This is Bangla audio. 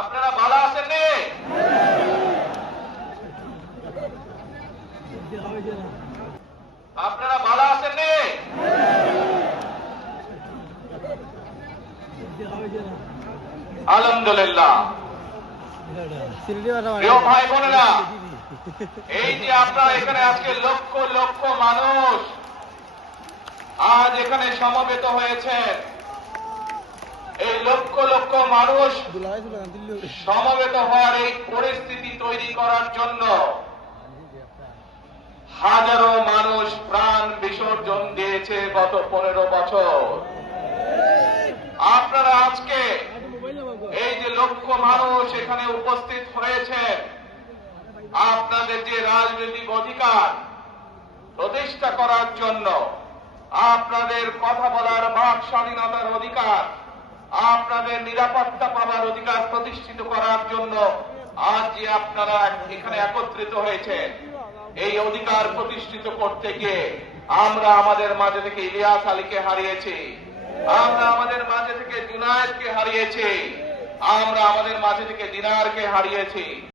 আপনারা ভালো আছেন রে? আপনারা ভালো আছেন রে? আলহামদুলিল্লাহ। প্রিয় ভাই বোনেরা, এই যে আপনারা এখানে আজকে লক্ষ লক্ষ মানুষ আজ এখানে সমবেত হয়েছেন, এই লক্ষ লক্ষ মানুষ সমবেত হওয়ার এই পরিস্থিতি তৈরি করার জন্য হাজারো মানুষ প্রাণ বিসর্জন দিয়েছে গত 15 বছর। আপনারা আজকে এই যে লক্ষ মানুষ এখানে উপস্থিত হয়েছেন, আপনাদের যে রাজনৈতিক অধিকার প্রতিষ্ঠা করার জন্য, আপনাদের কথা বলার বাক স্বাধীনতার অধিকার, আপনাদের নিরাপত্তা পাওয়ার অধিকার প্রতিষ্ঠিত করার জন্য আজ যে আপনারা এখানে একত্রিত হয়েছেন, এই অধিকার প্রতিষ্ঠিত করতে গিয়ে আমরা আমাদের মাঝে থেকে ইলিয়াস আলীকে হারিয়েছি, আমরা আমাদের মাঝে থেকে জুনায়েদকে হারিয়েছি, আমরা আমাদের মাঝে থেকে দিনারকে হারিয়েছি।